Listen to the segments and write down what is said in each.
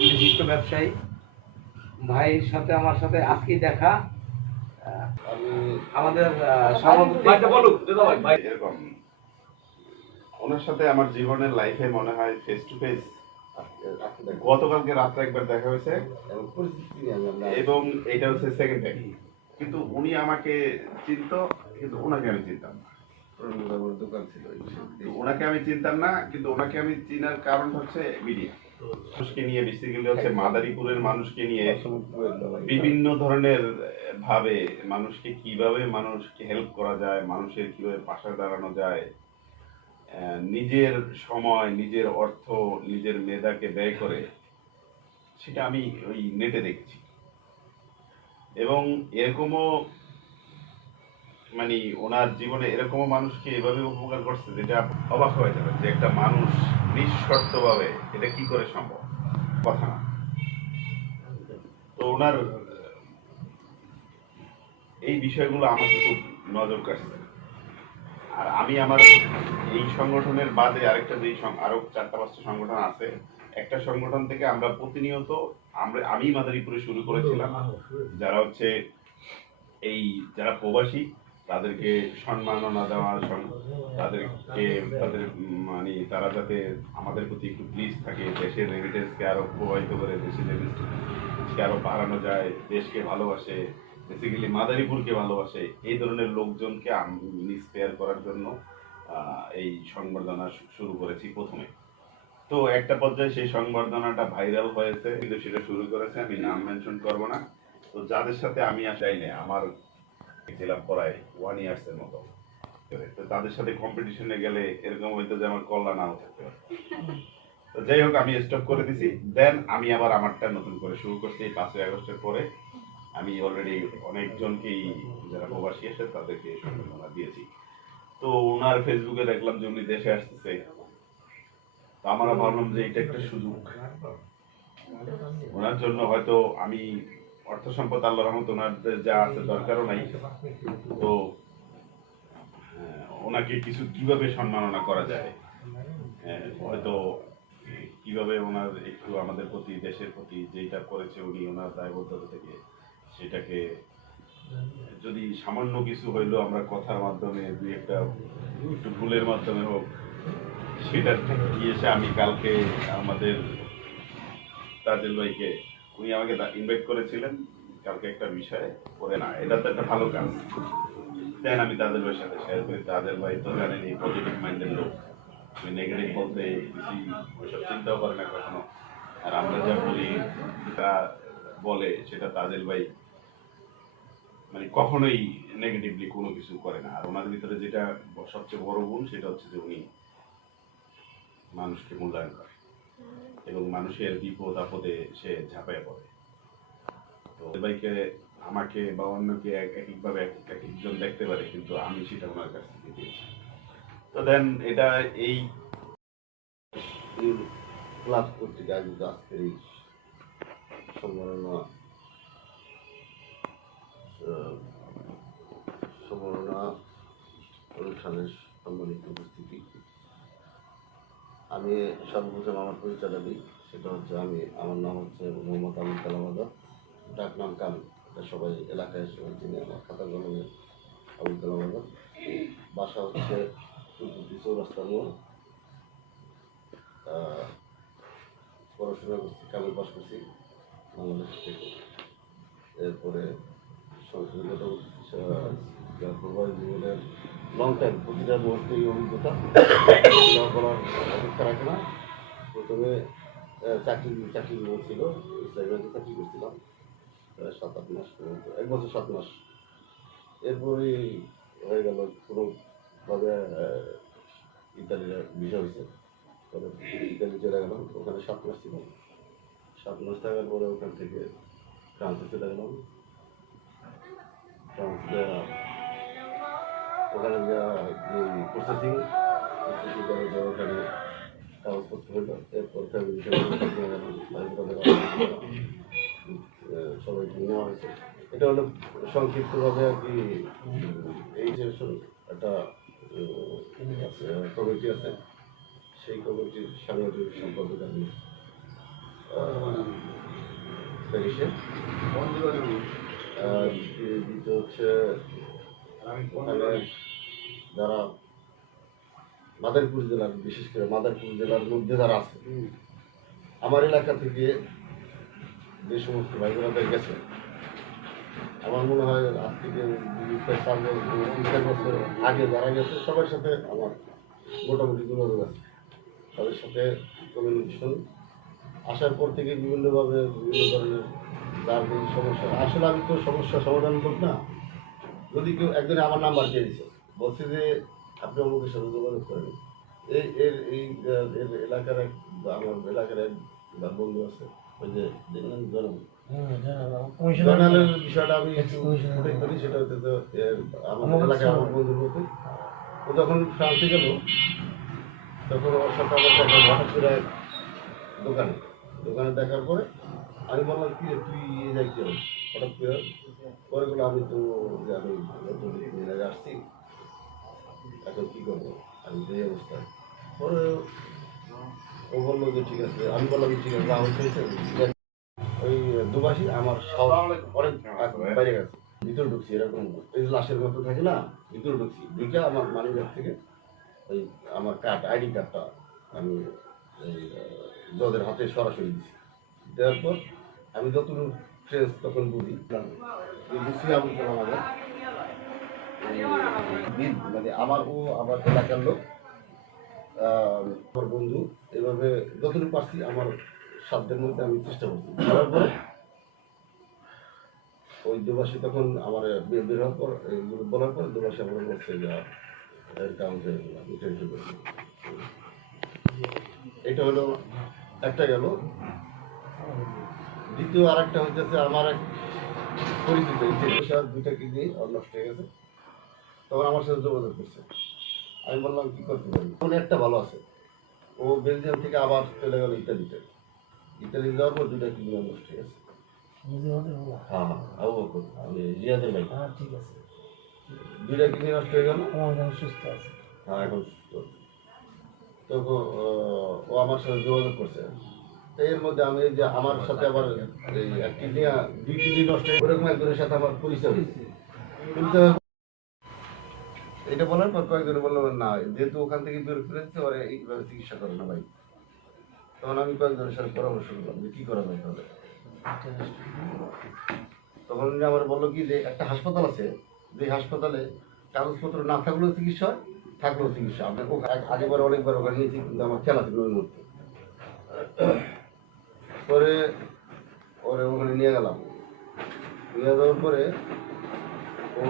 বিশিষ্ট ব্যবসায়ী ভাইয়ের সাথে আমার সাথে আজকেই দেখা। আমি আমাদের এরকম ওনার সাথে আমার জীবনের লাইফে মনে হয় ফেস টু ফেস গতকালকে রাত্রে একবার দেখা হয়েছে এবং এটা হচ্ছে সেকেন্ড টাইম। কিন্তু উনি আমাকে চিনত, কিন্তু ওনাকে আমি চিনতাম না। দোকান ছিল, ওনাকে আমি চিনতাম না, কিন্তু ওনাকে আমি চিনার কারণ হচ্ছে মিডিয়া। মানুষকে নিয়ে বেসিক্যালি হচ্ছে মাদারীপুরের মানুষকে নিয়ে বিভিন্ন ধরনের ভাবে মানুষকে কিভাবে মানুষকে হেল্প করা যায়, মানুষের কিভাবে পাশে দাঁড়ানো যায়, নিজের সময়, নিজের অর্থ, নিজের মেধাকে ব্যয় করে, সেটা আমি ওই নেটে দেখেছি। এবং এরকমও মানে ওনার জীবনে এরকমও মানুষকে এভাবে উপকার করছে যেটা অবাক হয়ে যাবে যে একটা মানুষ নিঃশর্তভাবে এটা কি করে সম্ভব, কথা না। তো ওনার এই বিষয়গুলো আমাকে খুব নজর কাটছে। আর আমি আমার এই সংগঠনের বাদে আরেকটা যে আরো 4-5টা সংগঠন আছে, একটা সংগঠন থেকে আমরা প্রতিনিয়ত আমি মাদারীপুরে শুরু করেছিলাম, যারা হচ্ছে এই যারা প্রবাসী তাদেরকে সম্মাননা দেওয়া, তাদেরকে তাদের মানে তারা যাতে আমাদের প্রতি একটু প্লিজ থাকে, দেশের রেমিটেন্সকে আরো প্রভাবিত করে, দেশের রেমিটেন্সকে আরো বাড়ানো যায়, দেশকে ভালোবাসে, বেসিক্যালি মাদারীপুরকে ভালোবাসে, এই ধরনের লোকজনকে ইন্সপায়ার করার জন্য এই সংবর্ধনা শুরু করেছি প্রথমে। তো একটা পর্যায়ে সেই সংবর্ধনাটা ভাইরাল হয়েছে, কিন্তু সেটা শুরু করেছে, আমি নাম মেনশন করব না। তো যাদের সাথে আমি আসাই না, আমার ছিলাম প্রায় 1 ইয়ার্স এর মতো, তো তাদের সাথে কম্পিটিশনে গেলে এরকম হইতো যে আমার কল্যাণ নাও থাকতে পারে। তো যাই হোক, আমি স্টপ করে দিছি। দেন আমি আবার আমারটা নতুন করে শুরু করছি এই 5ই আগস্টের পরে। আমি অলরেডি অনেকজনকেই যারা প্রবাসী আসে তাদেরকে সম্বর্ধনা দিয়েছি। তো ওনার ফেসবুকে দেখলাম যে উনি দেশে আসতেছে, তো আমরা ভাবলাম যে এটা একটা সুযোগ ওনার জন্য। হয়তো আমি অর্থ সম্পদ আল্লাহর রহমতে ওনাদের যা আছে দরকারও নাই, তো ওনাকে কিছু কিভাবে সম্মাননা করা যায়, হয়তো কিভাবে ওনার একটু আমাদের প্রতি, দেশের প্রতি যেটা করেছে উনি ওনার দায়বদ্ধতা থেকে, সেটাকে যদি সামান্য কিছু হইলো আমরা কথার মাধ্যমে দুই একটা একটু ভুলের মাধ্যমে হোক, সেটা গিয়ে এসে আমি কালকে আমাদের তাজেল ভাইকে, উনি আমাকে ইনভাইট করেছিলেন কালকে একটা বিষয়ে করে, না এটা তো একটা ভালো কাজ, দেন আমি তাজেল ভাইয়ের সাথে শেয়ার করি। তাজেল ভাই তো জানেন এই পজিটিভ মাইন্ডের লোক, নেগেটিভ বলতে বেশি ওইসব চিন্তাও করে না কখনো। আর আমরা যা বলি, তা বলে, সেটা তাজেল ভাই মানে কখনোই নেগেটিভলি কোনো কিছু করে না। আর ওনাদের ভিতরে যেটা সবচেয়ে বড় গুণ, সেটা হচ্ছে যে উনি মানুষকে মূল্যায়ন করে এবং মানুষের বিপদ আপদে সে ঝাঁপায় পড়ে। তো ভাইকে, আমাকে বা অন্যকে একভাবে একজন দেখতে পারে, কিন্তু আমি সেটা ওনার কাছ থেকে পেয়েছি। তো দেন এটা এই ক্লাস পত্রিকায় কিন্তু আজকের এই সম্মাননা অনুষ্ঠানের সম্মানিত উপস্থিতি, আমি সর্বপ্রথম আমার পরিচয়টা দিই। সেটা হচ্ছে আমার নাম হচ্ছে মোহাম্মদ আবুল কালাম আজাদ, ডাক নাম কালু। এটা সবাই এলাকায় সবাই চিনে, আমার খাতা কলমে আবুল কালাম আজাদ। বাসা হচ্ছে চৌরাস্তার মোড়। পড়াশোনা করছি, কাগজ পাস করছি বাংলাদেশ থেকে। এরপরে সংস্কৃতিগত প্রবাস জীবনের লং টাইম, প্রতিটা মুহূর্তে এই অভিজ্ঞতা করার অপেক্ষা রাখে না। প্রথমে চাকরি ছিল, ইসলামিয়াতে চাকরি করছিলাম 7-8 মাস পর্যন্ত, 1 বছর 7 মাস। এরপরে হয়ে গেল কোনোভাবে ইতালির ভিসা হয়েছে, তবে ইতালি চলে গেলাম। ওখানে 7 মাস ছিলাম। 7 মাস থাকার পরে ওখান থেকে ফ্রান্সে চলে গেলাম। ফ্রান্সে ওখানে যা প্রসেসিং করে ওখানে কাগজপত্র হইল। এরপর ফ্যামিলি সবাইকে নেওয়া হয়েছে। এটা হলো সংক্ষিপ্তভাবে আর কি। এই যে একটা কমিটি আছে, সেই কমিটির সাংগঠনিক সম্পাদক আমি। প্যারিসে। দ্বিতীয় হচ্ছে ওখানে যারা মাদারীপুর জেলার, বিশেষ করে মাদারীপুর জেলার মধ্যে যারা আছে, আমার এলাকা থেকে যে সমস্ত ভাই বোনেরা গেছে, আমার মনে হয় আজ থেকে 2-4 বছর আগে যারা গেছে সবার সাথে আমার মোটামুটি যোগাযোগ আছে। তাদের সাথে কমিউনিকেশন আসার পর থেকে বিভিন্নভাবে বিভিন্ন ধরনের যার যে সমস্যা, আসলে আমি তো সমস্যা সমাধান করব না। যদি কেউ একজনে আমার নাম্বার দিয়ে দিচ্ছে, বলছে যে আপনি অমুকের সাথে যোগাযোগ করেন, এই এলাকার এক, আমার এলাকার এক বন্ধু আছে, ওই যে দেখলেন জয়নালের বিষয়টা আমি একটু উল্লেখ করি। সেটা হচ্ছে তো আমার এলাকার আমার বন্ধুর মতো, ও যখন ফ্রান্সে গেল তখন ওর সাথে আমার দেখা হঠাৎ করে দোকানে দেখার পরে আমি বললাম কি তুই যাই কি হঠাৎ করে পরে গেলো, আমি তো আমি আসছি, এখন কী করবো, আমি যে অবস্থায়। পরে ও বললো যে ঠিক আছে, আমি বললাম ঠিক আছে, আমার হয়েছে ওই দুবাসী আমার সব অনেক বাইরে গেছে, ভিতরে ঢুকছি, এরকম এই লাশের মতো থাকে না, ভিতরে ঢুকছি, ঢুকে আমার মানি ব্যাগ থেকে ওই আমার কার্ড, আইডি কার্ডটা আমি এই জজের হাতে সরাসরি দিচ্ছি। দেওয়ার পর আমি যতটুকু ফ্রেন্স তখন বুঝি, বুঝছি আবুল কালাম আজাদ মানে আমার ও আমার এলাকার লোক, আমার বন্ধু, এভাবে যতটুকু পারছি আমার সাধ্যের মধ্যে আমি চেষ্টা করছি। করার পরে ওই দুবাসী তখন আমার বের হওয়ার পর এইগুলো বলার পর দুবাসী আমার বলছে যে এটা হলো একটা গেল। দ্বিতীয় আর একটা হচ্ছে আমার এক পরিচিত দুইটা কিডনি নষ্ট হয়ে গেছে, তখন আমার সাথে যোগাযোগ করছে। আমি বললাম কি করতে পারি, তখন একটা ভালো আছে, ও বেলজিয়াম থেকে আবার চলে গেল ইতালিতে, ইতালি যাওয়ার পর দুইটা কিডনি নষ্ট হয়ে গেছে। হ্যাঁ হ্যাঁ, আবু বকর, আমি রিয়াদের ভাই। ঠিক আছে, দুইটা কিডনি নষ্ট হয়ে গেল, সুস্থ আছে। হ্যাঁ, এখন সুস্থ। তখন ও আমার সাথে যোগাযোগ করছে। তো এর মধ্যে আমি যে আমার সাথে আবার এই কিডনি, দুই কিডনি নষ্ট হয়ে ওরকম একজনের সাথে আমার পরিচয় হয়েছে। এটা বলার পর কয়েকজনে বললো না, যেহেতু ওখান থেকে দূরে ফিরেছে, ওরা এইভাবে চিকিৎসা করে না ভাই। তখন আমি কয়েকজনের সাথে পরামর্শ করলাম যে কী করা যায় তাহলে। তখন আমার বললো কি যে একটা হাসপাতাল আছে, যে হাসপাতালে কাগজপত্র না থাকলেও চিকিৎসা হয়, থাকলেও চিকিৎসা। আমি আগেবার অনেকবার ওখানে নিয়েছি, কিন্তু আমার খেলা ছিল ওই মুহূর্তে। পরে ওরে ওখানে নিয়ে গেলাম, নিয়ে যাওয়ার পরে ও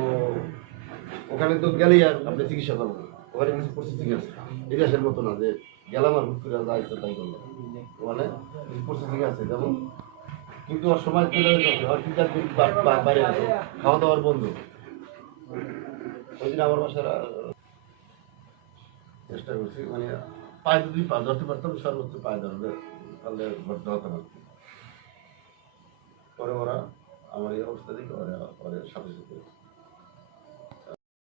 ওখানে তো গেলেই আর আপনি চিকিৎসা করবেন, ওখানে কিছু প্রসেসিং আছে, বিদেশের মতো না যে গেলাম আর হুট করে যা ইচ্ছা তাই করলাম, মানে কিছু প্রসেসিং আছে যেমন। কিন্তু ওর সময় চলে যাচ্ছে, আর 3-4 দিন বাইরে আছে, খাওয়া দাওয়ার বন্ধ। ওই দিন আমার বাসার চেষ্টা করছি, মানে পায়ে যদি পা ধরতে পারতাম, সর্বোচ্চ পায়ে ধরলে তাহলে ধরতে হতো না। পরে ওরা আমার এই অবস্থা দেখে ওরা সাথে সাথে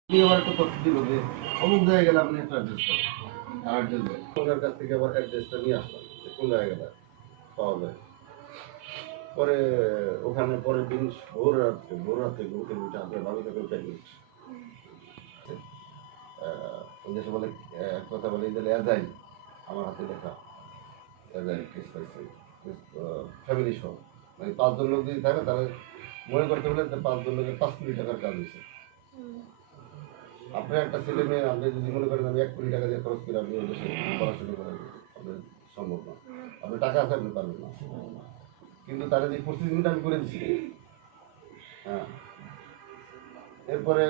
আবার একটা তথ্য দিল যে অমুক জায়গায় গেলে আপনি একটা অ্যাড্রেস পাবেন, আর অ্যাড্রেস দেয় ওনার কাছ থেকে আবার অ্যাড্রেসটা নিয়ে আসলাম যে কোন জায়গায় গেলে পাওয়া যায়। পরে ওখানে পরের দিন ভোর রাত্রে ঘুরতে ঘুরতে আপনার ভালো থেকে উঠে গেছি। দেশে বলে এক কথা বলে যে এজাইল, আমার হাতে লেখা এজাইল কেস পাইছে, ফ্যামিলি সহ, মানে 5 জন লোক যদি থাকে তাহলে মনে করতে হলে 5 জন লোকের 5 কোটি টাকার কাজ হয়েছে। আপনার একটা ছেলে মেয়ে, আপনি যদি মনে করেন আমি 1 কোটি টাকা দিয়ে খরচ করে আপনি ওই দেশে পড়াশোনা করেন, আপনার সম্ভব না। আপনি টাকা আছে, আপনি পারবেন না। কিন্তু তারা যে প্রসেসিংটা আমি করে দিচ্ছি। হ্যাঁ, এরপরে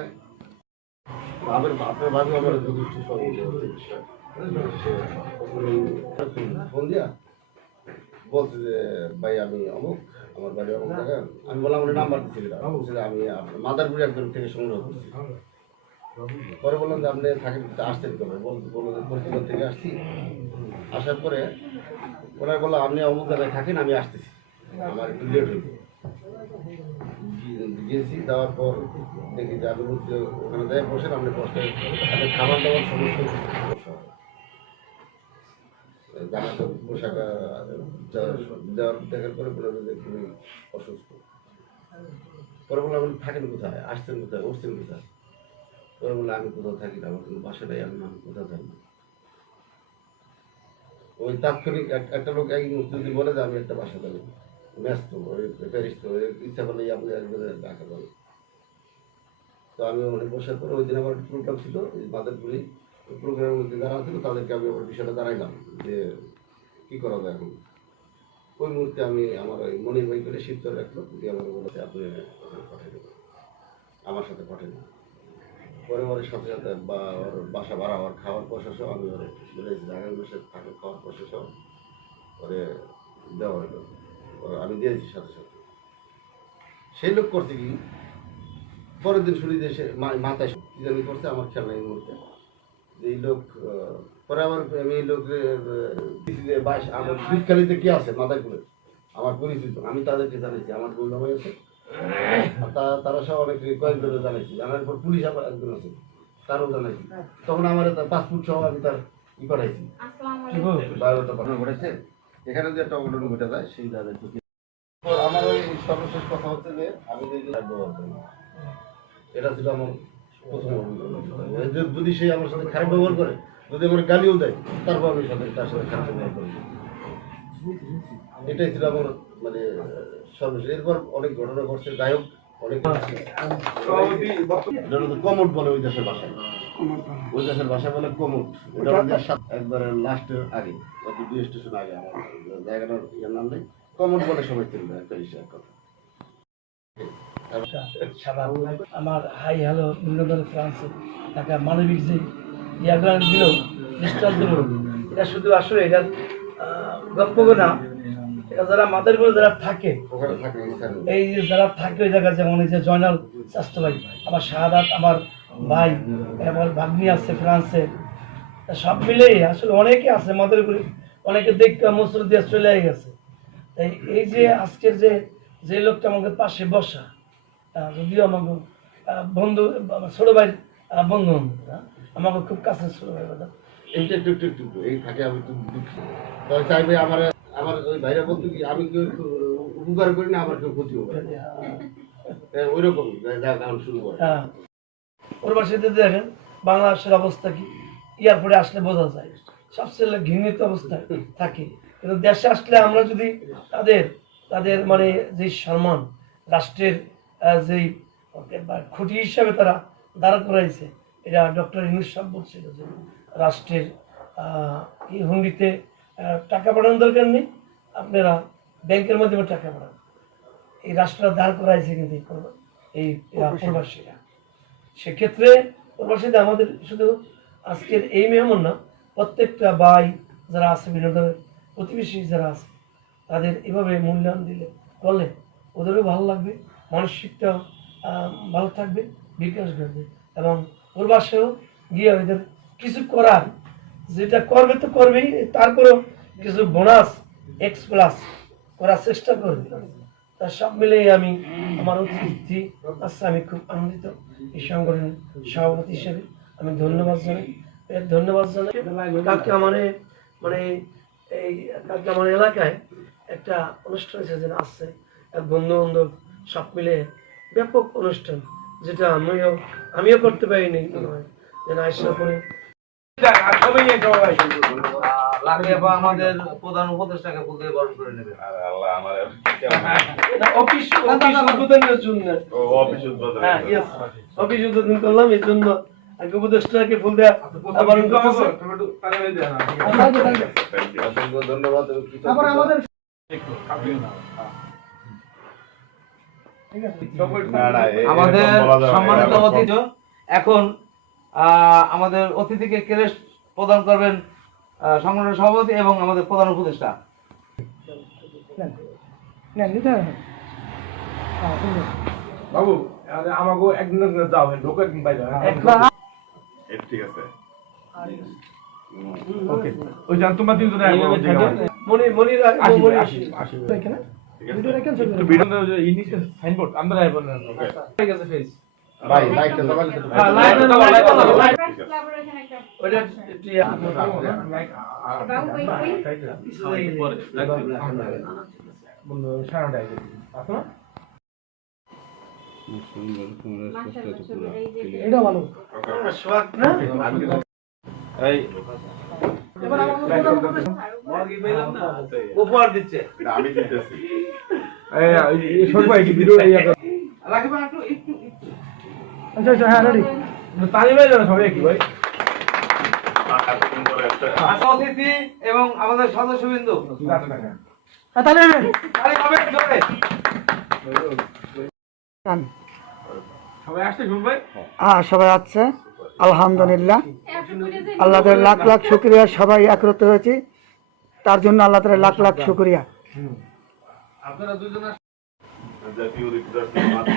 আপনার ভাবি আমার যথেষ্ট ফোন দিয়া বলছে যে ভাই আমি অমুক, আমার বাড়ি অমুক জায়গায়। আমি বললাম আমার নাম্বার দিচ্ছি, বলছে যে আমি মাদারপুরে একজন থেকে সংগ্রহ করছি। পরে বললাম যে আপনি থাকেন, আসতেন কবে, বললো যে পরিচিত থেকে আসছি। আসার পরে ওনার বললাম আপনি অমুক জায়গায় থাকেন, আমি আসতেছি, আমার একটু লেট হয়েছে। গিয়েছি, যাওয়ার পর দেখি যে আমি বলছি ওখানে যাই বসেন, আপনি বসে খাবার দাবার সমস্ত জামাতে পোশাক দেখার পরে বলে যে খুবই অসুস্থ। পরে বলে আপনি থাকেন কোথায়, আসছেন কোথায়, উঠছেন কোথায়? পরে বলে আমি কোথাও থাকি না, আমার কোনো বাসা নেই, আমি কোথাও থাকি না। ওই তাৎক্ষণিক একটা লোক এক মুহূর্তে যদি বলে যে আমি একটা বাসা দেবো, ব্যস্ত ওই প্যারিস তো ইচ্ছা করলেই আপনি একবারে রাখা যাবে। তো আমি ওখানে বসার পরে ওই দিন আমার প্রোগ্রাম ছিল এই মাদারপুরে, প্রোগ্রামের মধ্যে যারা ছিল তাদেরকে আমি আমার বিষয়টা জানাইলাম যে কী করা যায় এখন। ওই মুহূর্তে আমি আমার ওই মনির ভাই করে শিফট রাখলো, দিয়ে আমার বলেছে আপনি ওখানে পাঠিয়ে দেবেন, আমার সাথে পাঠিয়ে দেবেন। পরে ওর সাথে সাথে বা ওর বাসা ভাড়া, ওর খাওয়ার পয়সা সহ আমি ওরে বলেছি আগামী মাসে থাকার খাওয়ার পয়সা সহ ওরে দেওয়া হলো, আমি দিয়েছি সাথে সাথে। সেই লোক করছে কি, পরের দিন শুনি যে সে মাথায় কি জানি করছে, আমার খেয়াল নাই এই মুহূর্তে। যে এই লোক পরে আমার আমি এই লোকের আমার শীতকালীতে কি আছে মাথায় করে আমার পরিচিত, আমি তাদেরকে জানাইছি, আমার বন্ধুবাই আছে, তারা সব অনেক কয়েকজনে জানাইছি। জানার পর পুলিশ আবার একজন আছে, তারও জানাইছি। তখন আমার তার পাসপোর্ট সহ আমি তার ই পাঠাইছি, বায়োডাটা পাঠাইছে। এখানে যে একটা অঘটন ঘটে যায় সেই দাদের প্রতি আমার ওই সর্বশেষ কথা হচ্ছে যে আমি যে ব্যবহার করি, এটা ছিল আমার প্রথম অভিজ্ঞতা। যদি সে আমার সাথে খারাপ ব্যবহার করে, যদি আমার গালিও দেয়, তারপর আমি তার সাথে খারাপ ব্যবহার করি। এটাই ছিল আমার মানে সর্বশেষ। এরপর অনেক ঘটনা ঘটছে, যাই হোক অনেক কমট বলে ওই দেশের ভাষায়, ওই দেশের ভাষায় বলে কমট। ওটা একবারে লাস্টের আগে, দুই স্টেশন আগে, আমার জায়গাটার ইয়ার নাম নেই, কমট বলে সবাই চিনবে একটা বিষয়ের কথা। আমার হাই হ্যালো বিনোদন ফ্রান্সে তাকে মানবিক যে ইয়াগুলো দিল, দৃষ্টান্ত দিল, এটা শুধু আসলে এটা গল্প না, এটা যারা মাদের করে যারা থাকে, এই যে যারা থাকে ওই জায়গায়, যেমন এই যে জয়নাল স্বাস্থ্য ভাই, আমার শাহাদাত, আমার ভাই, আমার ভাগ্নি আছে ফ্রান্সে, সব মিলেই আসলে অনেকে আছে মাদের করে, অনেকে দেখতে মসুর দিয়ে চলে গেছে। তাই এই যে আজকের যে লোকটা আমাদের পাশে বসা, যদিও আমাকে বন্ধু, ছোট ভাইয়ের বন্ধু, আমাকে খুব কাছে ছোট ভাই কথা, এইটা একটু একটু একটু এই থাকে। আমি তো দুঃখী, তবে চাইবে আমার আমার ওই ভাইরা বলতো কি আমি কেউ উপকার করি না, আমার কেউ ক্ষতিও করে ওই রকম এখন শুরু করে। হ্যাঁ, ওর বাসাতে দেখেন বাংলাদেশের অবস্থা কি, এয়ারপোর্টে আসলে বোঝা যায় সবচেয়ে ঘৃণিত অবস্থায় থাকে। কিন্তু দেশে আসলে আমরা যদি তাদের মানে যে সম্মান, রাষ্ট্রের যেই খুঁটি হিসাবে তারা দাঁড়া করাইছে, এটা ডক্টর ইউনূস সাহেব বলছিল যে রাষ্ট্রের এই হুন্ডিতে টাকা পাঠানোর দরকার নেই, আপনারা ব্যাংকের মাধ্যমে টাকা পাঠান। এই রাষ্ট্রটা দাঁড় করাইছে কিন্তু এই প্রবাসীরা। সেক্ষেত্রে প্রবাসীতে আমাদের শুধু আজকের এই মেহমান না, প্রত্যেকটা ভাই যারা আছে, বিনোদনের প্রতিবেশী যারা আছে, তাদের এভাবে মূল্যায়ন দিলে করলে ওদেরও ভালো লাগবে, মানসিকটাও ভালো থাকবে, বিকাশ ঘটবে, এবং প্রবাসেও গিয়ে ওদের কিছু করার, যেটা করবে তো করবেই, তারপরেও কিছু বোনাস এক্স প্লাস করার চেষ্টা করবে। তার সব মিলেই আমি আমার অতিথি আচ্ছা, আমি খুব আনন্দিত এই সংগঠনের সভাপতি হিসেবে আমি ধন্যবাদ জানাই। কালকে আমার মানে এই কালকে আমার এলাকায় একটা অনুষ্ঠান সেদিন আসছে, এক বন্ধু বান্ধব সব মিলে ব্যাপক অনুষ্ঠান, যেটা আমিও করতে পারিনি মনে হয়, যেন আইসা করে আমাদের প্রধান উপদেষ্টাকে বলতে বরণ করে নেবে। অফিস উদ্বোধনের জন্য অফিস উদ্বোধন অফিস উদ্বোধন করলাম, এই জন্য আগে উপদেষ্টাকে ফুল দেওয়া বরণ করতেছে। ধন্যবাদ। আমাদের সম্মানিত অতিথি এখন আমাদের অতিথিকে ক্রেস্ট প্রদান করবেন সংগঠনের সভাপতি এবং আমাদের প্রধান উপদেষ্টা। বাবু আমাকে একদিন যাও, লোক একদিন বাইরে। ঠিক আছে, ওকে, ওই জান তোমরা তিনজনে সাইনবোর্ড আমরা ভাই লাইটটা দাও হ্যাঁ, লাইটটা দাও, লাইটটা দাও, লাইট। ক্লাবের ওখানে একটা ওইটা একটু ইয়া। বাবু কই কই এটা ভালো। সোয়াগ না? এবার উপহার দিচ্ছে এটা আমি দিতেছি। রাখবেন একটু একটু আচ্ছা হ্যাঁ রেডি। তালি বাজে না সবাই কি ভাই? এতক্ষণ পরে একটা আশা অতিথি এবং আমাদের সদস্যবৃন্দ তাহলে তালি হবে জোরে সবাই আসতে শুনবে সবাই আছে আলহামদুলিল্লাহ, একটা করে যে আল্লাহদের লাখ লাখ শুকরিয়া, সবাই একত্রিত হয়েছি তার জন্য আল্লাহ তাআলার লাখ লাখ শুকরিয়া। আপনারা দুজন জাতীয় রিক্তার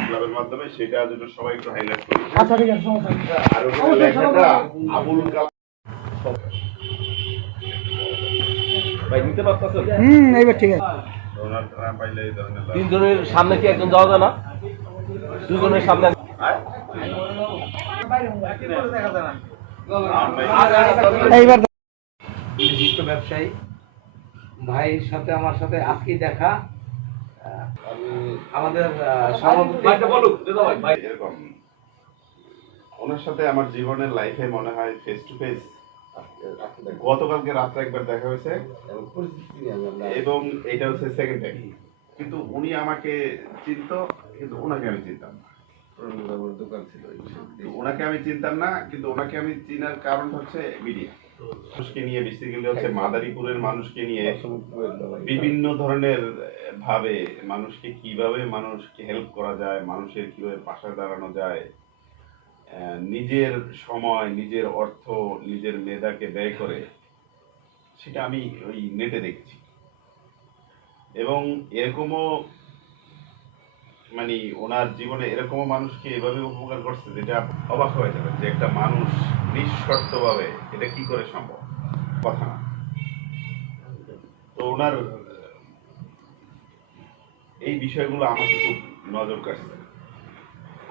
ক্লাবের মাধ্যমে সেটা যেন সবাই একটু হাইলাইট করি। আচ্ছা ঠিক আছে, সমস্যা নেই। আর ওখানে লেখাটা আবুল কালাম এইবার ঠিক আছে। ওনার নাম পাইলে এই ধরনের লাভ। তিনজনের সামনে কি একজন যাওয়া যায় না? দুজনের সামনে আর নাই। এইবার বিশিষ্ট ব্যবসায়ী ভাইয়ের সাথে আমার সাথে আজকেই দেখা আমাদের সভাপতি এরকম ওনার সাথে আমার জীবনের লাইফে মনে হয় ফেস টু ফেস গতকালকে রাত্রে একবার দেখা হয়েছে পরিস্থিতি নিয়ে আমরা এবং এটা হচ্ছে সেকেন্ড টাইম। কিন্তু উনি আমাকে চিনত, কিন্তু ওনাকে আমি চিনতাম না। আমার দোকান ছিল তো ওনাকে আমি চিনতাম না, কিন্তু ওনাকে আমি চিনার কারণ হচ্ছে মিডিয়া। মানুষকে নিয়ে বেসিক্যালি হচ্ছে মাদারীপুরের মানুষকে নিয়ে বিভিন্ন ধরনের ভাবে মানুষকে কিভাবে মানুষকে হেল্প করা যায়, মানুষের কিভাবে পাশে দাঁড়ানো যায়, নিজের সময়, নিজের অর্থ, নিজের মেধাকে ব্যয় করে, সেটা আমি ওই নেটে দেখছি। এবং এরকমও মানে ওনার জীবনে এরকমও মানুষকে এভাবে উপকার করছে যেটা অবাক হয়ে যাবে যে একটা মানুষ নিঃশর্তভাবে এটা কি করে সম্ভব, কথা না। তো ওনার এই বিষয়গুলো আমাকে খুব নজর কাটছে।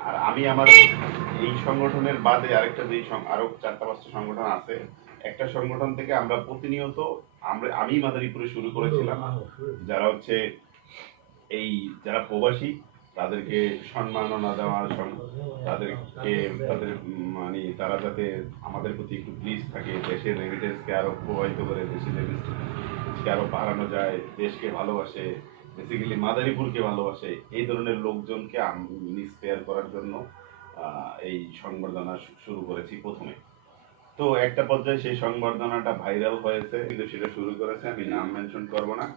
আর আমি আমার এই সংগঠনের বাদে আরেকটা যে আরো 4-5টা সংগঠন আছে, একটা সংগঠন থেকে আমরা প্রতিনিয়ত আমি মাদারীপুরে শুরু করেছিলাম, যারা হচ্ছে এই যারা প্রবাসী তাদেরকে সম্মাননা দেওয়ার, তাদের মানে তারা যাতে আমাদের প্রতি একটু প্লিজ থাকে, দেশের রেমিটেন্সকে আরো প্রভাবিত করে, দেশের রেমিটেন্সকে আরো বাড়ানো যায়, দেশকে ভালোবাসে, বেসিক্যালি মাদারীপুরকে ভালোবাসে, এই ধরনের লোকজনকে ইন্সপায়ার করার জন্য এই সংবর্ধনা শুরু করেছি প্রথমে। তো একটা পর্যায়ে সেই সংবর্ধনাটা ভাইরাল হয়েছে, কিন্তু সেটা শুরু করেছে, আমি নাম মেনশন করব না।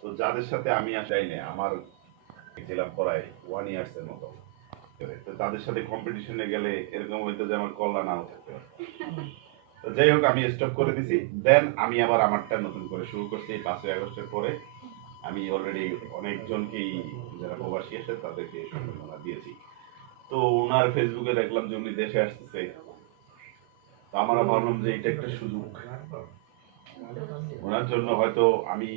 তো যাদের সাথে আমি আসাই না, আমার ছিলাম প্রায় 1 ইয়ার্স এর মতো, তো তাদের সাথে কম্পিটিশনে গেলে এরকম হয়তো যে আমার কল্লা নাও থাকতে পারে। তো যাই হোক, আমি স্টপ করে দিছি। দেন আমি আবার আমারটা নতুন করে শুরু করছি 5ই আগস্টের পরে। আমি অলরেডি অনেকজনকেই যারা প্রবাসী আছে তাদেরকে সম্মাননা দিয়েছি। তো ওনার ফেসবুকে দেখলাম যে উনি দেশে আসতেছে, তো আমরা ভাবলাম যে এটা একটা সুযোগ ওনার জন্য। হয়তো আমি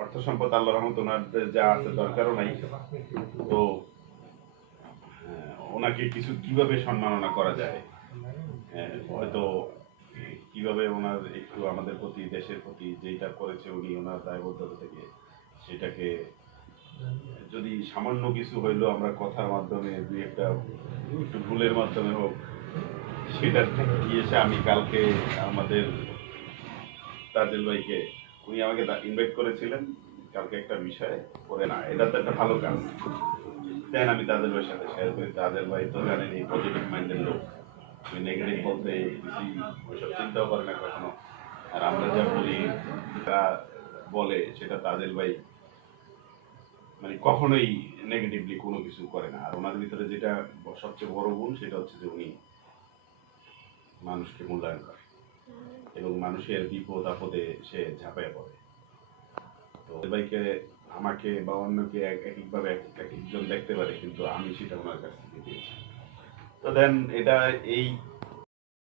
অর্থ সম্পদ আল্লাহর রহমতে ওনাদের যা আছে দরকারও নাই, তো ওনাকে কিছু কিভাবে সম্মাননা করা যায়, হয়তো কিভাবে ওনার একটু আমাদের প্রতি, দেশের প্রতি যেটা করেছে উনি ওনার দায়বদ্ধতা থেকে, সেটাকে যদি সামান্য কিছু হইলেও আমরা কথার মাধ্যমে দুই একটা একটু ভুলের মাধ্যমে হোক, সেটা গিয়েছে। আমি কালকে আমাদের তাজেল ভাইকে, উনি আমাকে ইনভাইট করেছিলেন কালকে একটা বিষয়ে করে, না এটা তো একটা ভালো কাজ। দেন আমি তাজেল ভাইয়ের সাথে শেয়ার করি। তাজেল ভাই তো জানেন এই পজিটিভ মাইন্ডের লোক, নেগেটিভ বলতে বেশি ওইসব চিন্তাও করে না কখনো। আর আমরা যা বলি, তা বলে, সেটা তাজেল ভাই মানে কখনোই নেগেটিভলি কোনো কিছু করে না। আর ওনার ভিতরে যেটা সবচেয়ে বড় গুণ, সেটা হচ্ছে যে উনি মানুষকে মূল্যায়ন করে এবং মানুষের বিপদ আপদে সে ঝাঁপায় পড়ে। তো ভাইকে, আমাকে বা অন্যকে একভাবে একজন দেখতে পারে, কিন্তু আমি সেটা ওনার কাছ থেকে দিয়েছি। তো দেন এটা এই